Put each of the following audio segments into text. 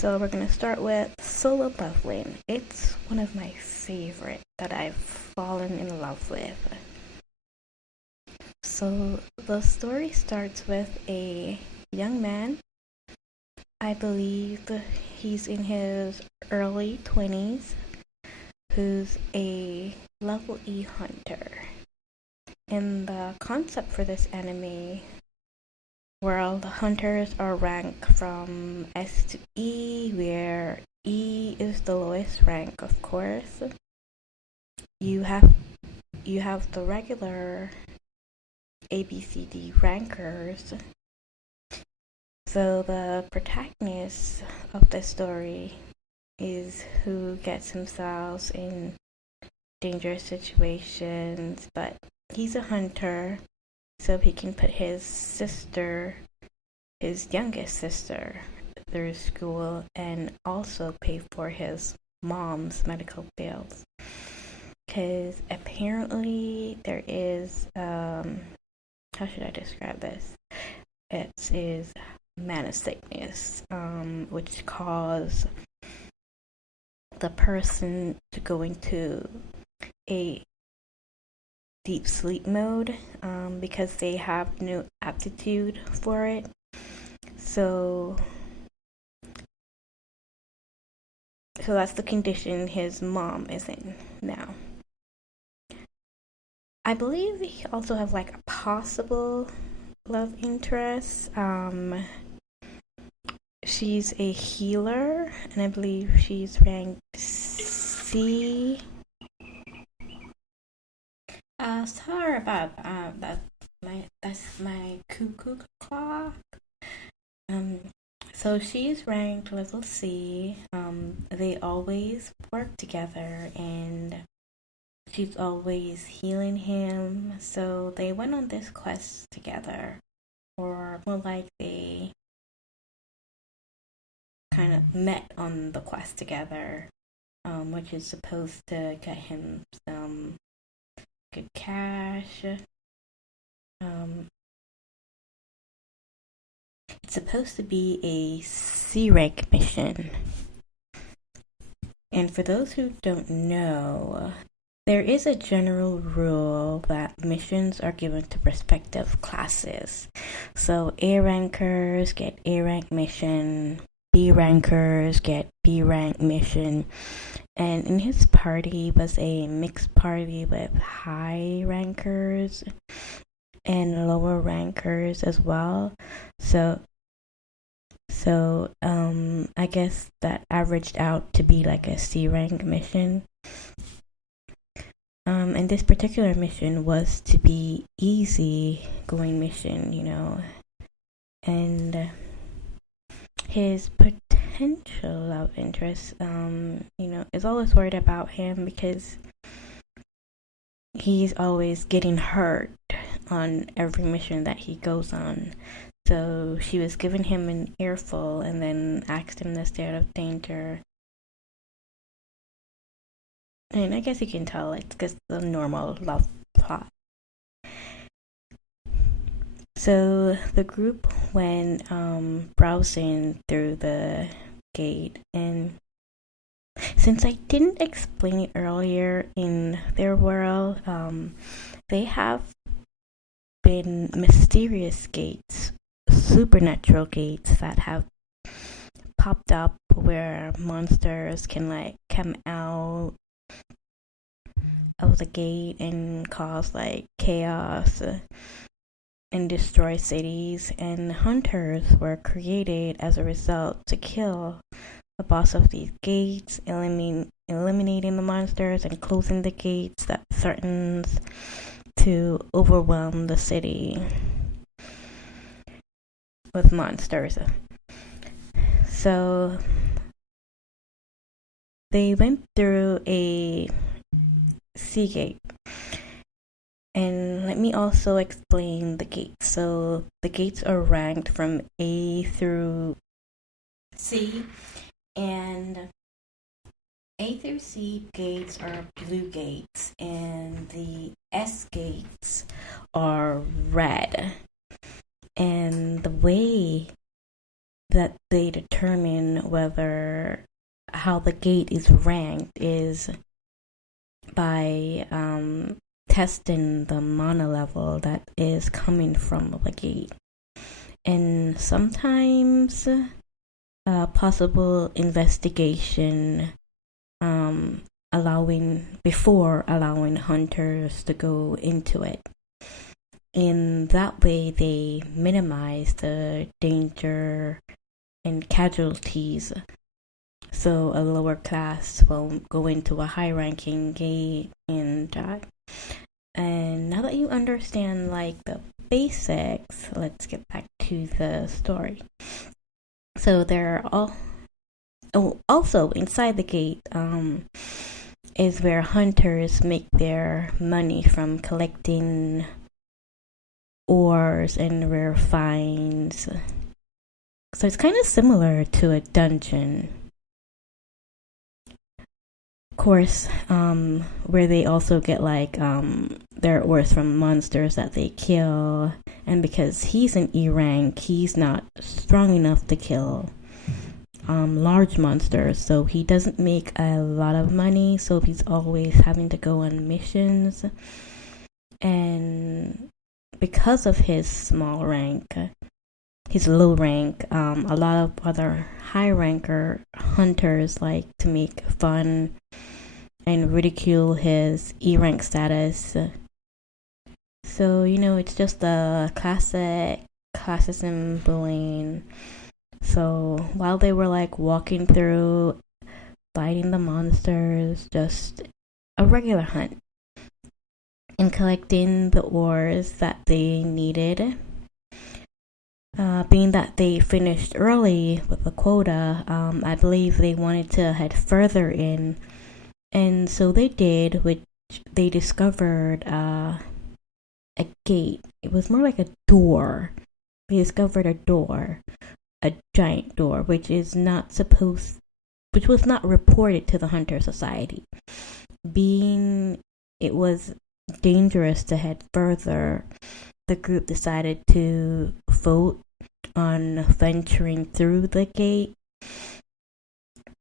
So we're gonna start with solo leveling. It's one of my favorite that I've fallen in love with. So the story starts with a young man. I believe he's in his early 20s, who's a level E hunter. And the concept for this anime world, the hunters are ranked from S to E, where E is the lowest rank, of course. You have the regular ABCD rankers. So the protagonist of the story is who gets himself in dangerous situations, but he's a hunter, so he can put his youngest sister, through school and also pay for his mom's medical bills. Because apparently there is, how should I describe this? It is mana sickness, which cause the person to go into a deep sleep mode, because they have no aptitude for it. So that's the condition his mom is in now. I believe he also has like a possible love interest. She's a healer, and I believe she's ranked C. Sorry about that's my cuckoo clock. So she's ranked level C. They always work together, and she's always healing him. So they went on this quest together, or more like they kind of met on the quest together, which is supposed to get him some good cash. It's supposed to be a C rank mission. And for those who don't know, there is a general rule that missions are given to respective classes. So A rankers get A rank mission, B rankers get B rank mission. And in his party was a mixed party with high rankers and lower rankers as well. So I guess that averaged out to be like a C rank mission. And this particular mission was to be easy going mission, and his potential love interest, is always worried about him because he's always getting hurt on every mission that he goes on. So she was giving him an earful and then asked him to stay out of danger. And I guess you can tell it's just the normal love plot. So the group went browsing through the gate, and since I didn't explain it earlier, in their world, they have been mysterious gates, supernatural gates that have popped up where monsters can like come out of the gate and cause like chaos and destroy cities, and hunters were created as a result to kill the boss of these gates, eliminating the monsters and closing the gates that threatens to overwhelm the city with monsters. So they went through a sea gate. And let me also explain the gates. So the gates are ranked from A through C, and A through C gates are blue gates, and the S gates are red. And the way that they determine whether how the gate is ranked is by testing the mana level that is coming from the gate. And sometimes possible investigation before allowing hunters to go into it. In that way, they minimize the danger and casualties. So a lower class won't go into a high-ranking gate and die. And now that you understand like the basics, let's get back to the story. So there are also inside the gate is where hunters make their money from collecting ores and rare finds. So it's kind of similar to a dungeon. Of course, where they also get like their ores from monsters that they kill, and because he's an E rank, he's not strong enough to kill large monsters, so he doesn't make a lot of money, so he's always having to go on missions. And because of his small rank, his low rank, a lot of other high ranker hunters like to make fun and ridicule his E rank status. So, it's just the classism bullying. So while they were like walking through, fighting the monsters, just a regular hunt, and collecting the ores that they needed, being that they finished early with the quota, I believe they wanted to head further in, and so they did, which they discovered a gate. It was more like a door. They discovered a door. A giant door, which was not reported to the Hunter Society. Being it was dangerous to head further, the group decided to vote on venturing through the gate,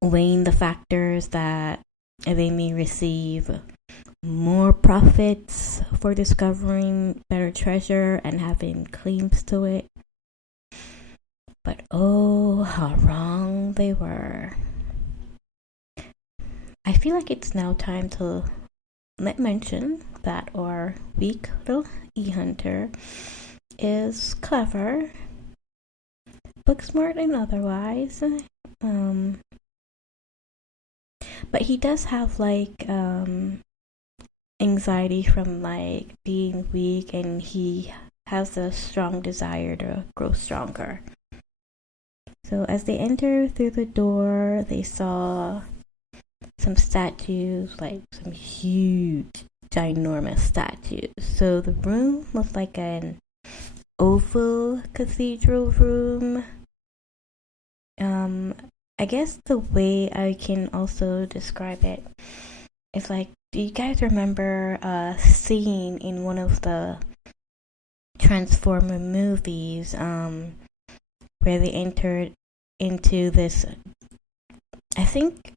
weighing the factors that they may receive more profits for discovering better treasure and having claims to it. But oh, how wrong they were. I feel like it's now time to mention that our weak little e-hunter is clever, book smart and otherwise. But he does have like anxiety from like being weak, and he has a strong desire to grow stronger. So as they entered through the door, they saw some statues, like some huge, ginormous statues. So the room was like an oval cathedral room. I guess the way I can also describe it is like, do you guys remember a scene in one of the Transformer movies, where they entered into this, I think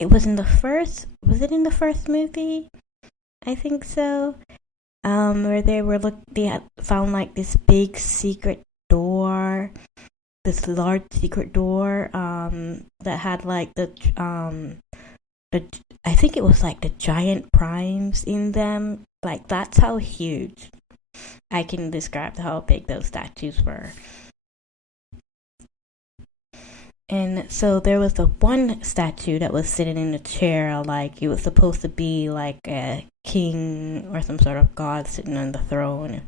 it was in the first movie? I think so. Where they had found like this big secret door, this large secret door that had like the I think it was like the giant primes in them. Like, that's how huge I can describe how big those statues were. And so there was the one statue that was sitting in a chair, like it was supposed to be like a king or some sort of god sitting on the throne.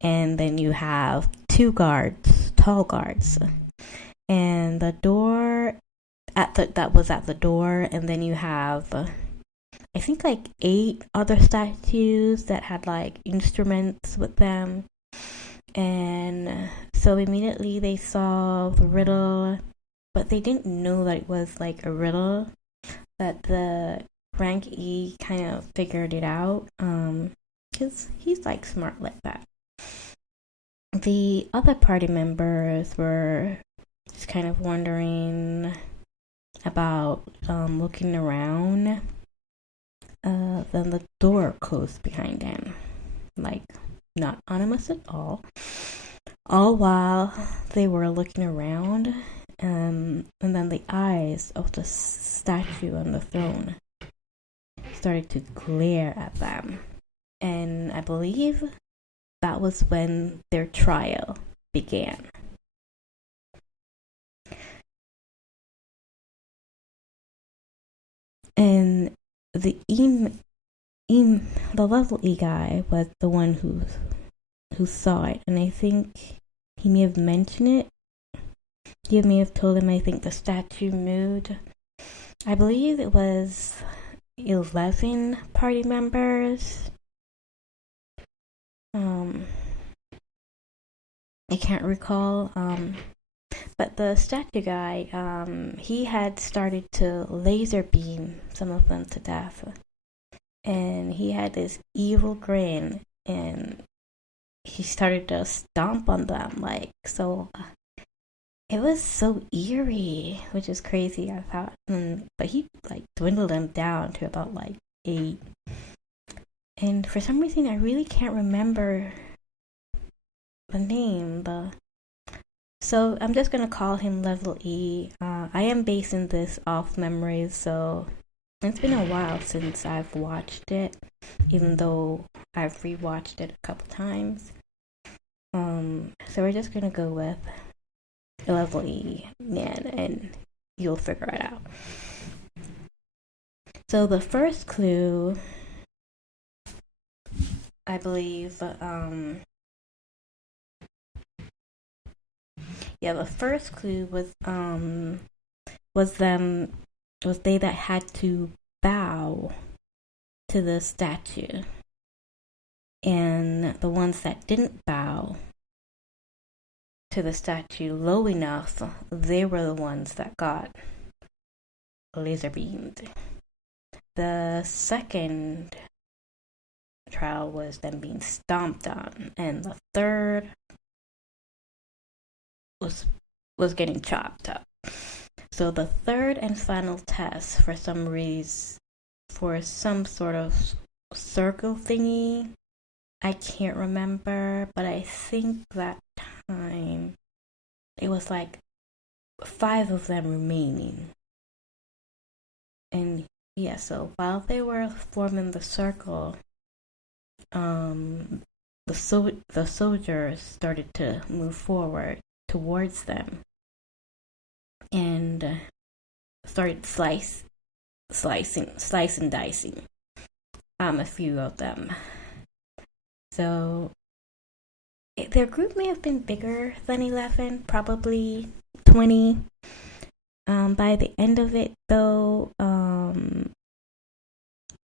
And then you have two guards, tall guards, and the door that was at the door. And then you have, I think, like 8 other statues that had like instruments with them. And so immediately they saw the riddle, but they didn't know that it was like a riddle, that the rank E kind of figured it out, because he's like smart like that. the other party members were just kind of wondering about looking around. Then the door closed behind them, like not ominous at all. All while they were looking around, and then the eyes of the statue on the throne started to glare at them. And I believe that was when their trial began. And the the level E guy was the one who saw it, and I think he may have mentioned it. He may have told him, I think the statue moved. I believe it was 11 party members. I can't recall. But the statue guy, he had started to laser beam some of them to death. And he had this evil grin, and he started to stomp on them, like, so. It was so eerie, which is crazy, I thought. But he, like, dwindled them down to about, like, 8. And for some reason, I really can't remember the name. So I'm just gonna call him Level E. I am basing this off memories, so it's been a while since I've watched it, even though I've rewatched it a couple times. So we're just gonna go with Level E man, and you'll figure it out. So the first clue, I believe, the first clue was they that had to bow to the statue, and the ones that didn't bow to the statue low enough, they were the ones that got laser beamed. The second trial was them being stomped on, and the third was getting chopped up. So the third and final test, for some reason, for some sort of circle thingy, I can't remember, but I think that time it was like 5 of them remaining. And yeah, so while they were forming the circle, the soldiers started to move forward towards them and started slicing and dicing a few of them. So their group may have been bigger than 11, probably 20. By the end of it, though,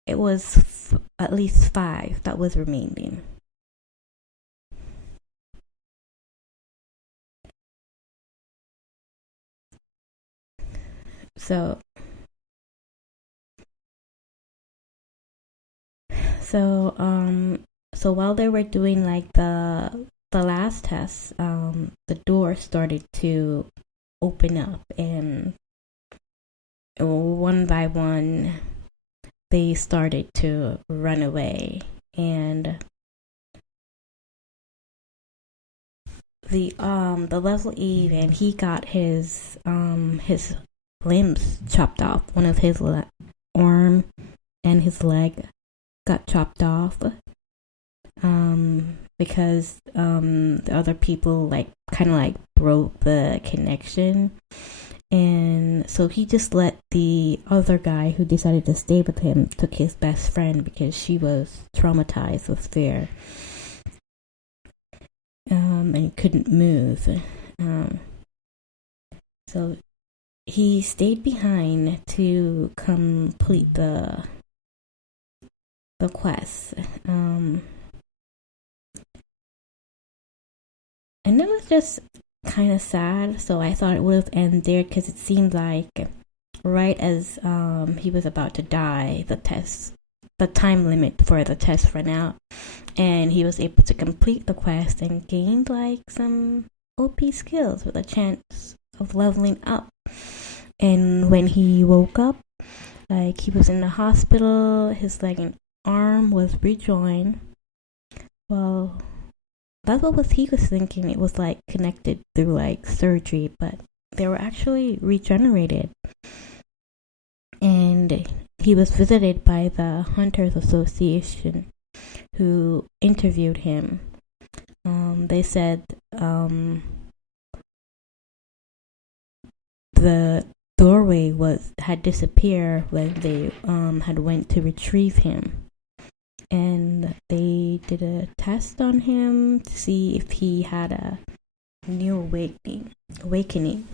it was at least 5 that was remaining. So while they were doing like the last test, the door started to open up, and one by one they started to run away, and the level E, and he got his limbs chopped off. One of his arm and his leg got chopped off, because the other people kind of broke the connection. And so he just let the other guy who decided to stay with him took his best friend, because she was traumatized with fear, and couldn't move. So he stayed behind to complete the quest. And it was just kind of sad, so I thought it would have ended there, because it seemed like right as he was about to die, the test the time limit for the test ran out, and he was able to complete the quest and gained like some OP skills with a chance of leveling up. And when he woke up, like he was in the hospital, his leg and arm was rejoined. Well, that's what he was thinking. It was like connected through like surgery, but they were actually regenerated. And he was visited by the Hunters Association, who interviewed him. They said the doorway had disappeared when they had went to retrieve him, and they did a test on him to see if he had a new awakening.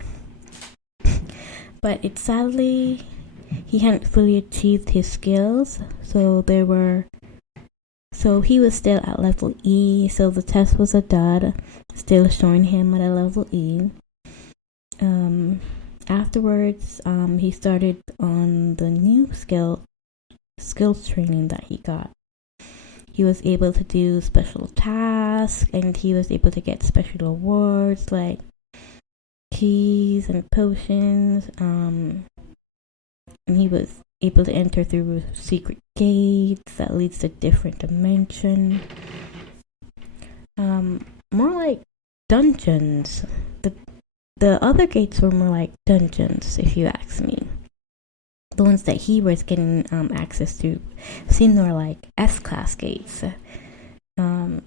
But sadly he hadn't fully achieved his skills, so he was still at level E, so the test was a dud, still showing him at a level E. Afterwards, he started on the new skills training that he got. He was able to do special tasks, and he was able to get special awards like keys and potions. And he was able to enter through secret gates that leads to different dimension. More like dungeons. The other gates were more like dungeons, if you ask me. The ones that he was getting access to seemed more like S-class gates. And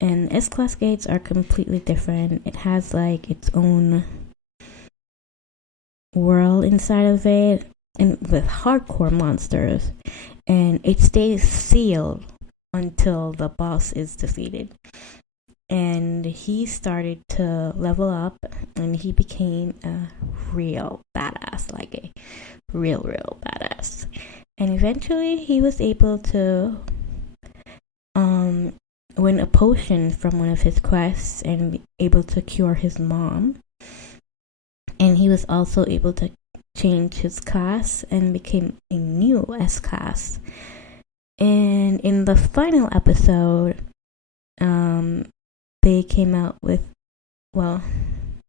S-class gates are completely different. It has like its own world inside of it, and with hardcore monsters, and it stays sealed until the boss is defeated. And he started to level up, and he became a real badass, like a real badass. And eventually he was able to win a potion from one of his quests and be able to cure his mom. And he was also able to change his class and became a new S class. And in the final episode, they came out with, well,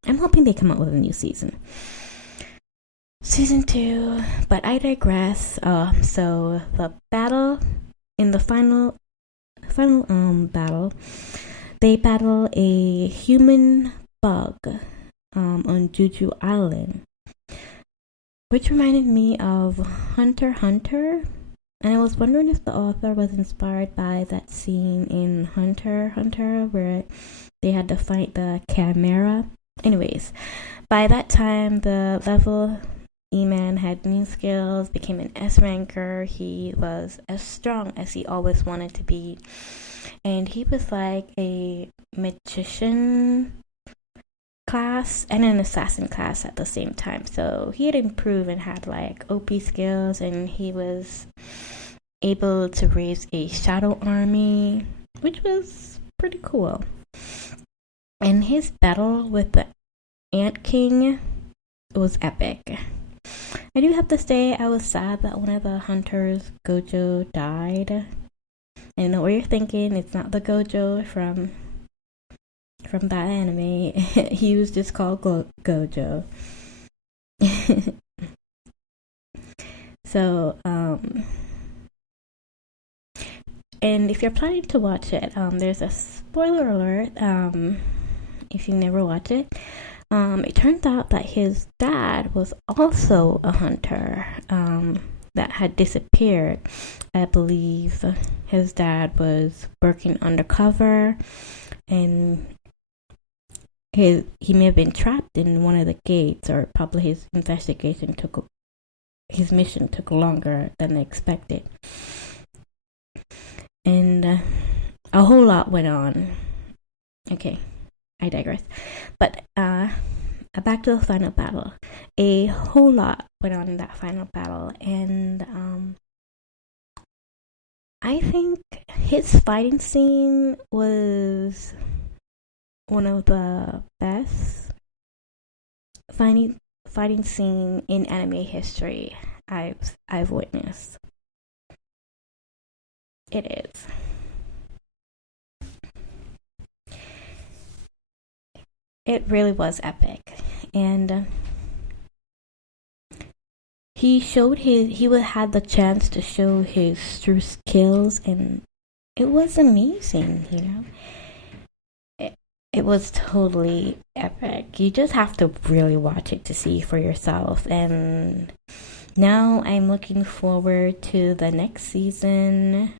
I'm hoping they come out with a new season 2, but I digress. So the battle, in the final battle, they battle a human bug on Juju Island, which reminded me of Hunter x Hunter. And I was wondering if the author was inspired by that scene in Hunter x Hunter where they had to fight the Chimera. Anyways, by that time, the level E-Man had new skills, became an S-ranker. He was as strong as he always wanted to be. And he was like a magician class and an assassin class at the same time. So he had improved and had like OP skills, and he was able to raise a shadow army, which was pretty cool. And his battle with the Ant King was epic. I do have to say I was sad that one of the hunters, Gojo, died. I know what you're thinking, it's not the Gojo from that anime. He was just called Gojo. So, and if you're planning to watch it, there's a spoiler alert. If you never watch it, it turns out that his dad was also a hunter that had disappeared. I believe his dad was working undercover, and he may have been trapped in one of the gates, or probably his mission took longer than expected. And a whole lot went on. Okay, I digress. But back to the final battle. A whole lot went on in that final battle, and I think his fighting scene was one of the best fighting scene in anime history I've witnessed. It is. It really was epic. And he had the chance to show his true skills, and it was amazing, it was totally epic. You just have to really watch it to see for yourself. And now I'm looking forward to the next season.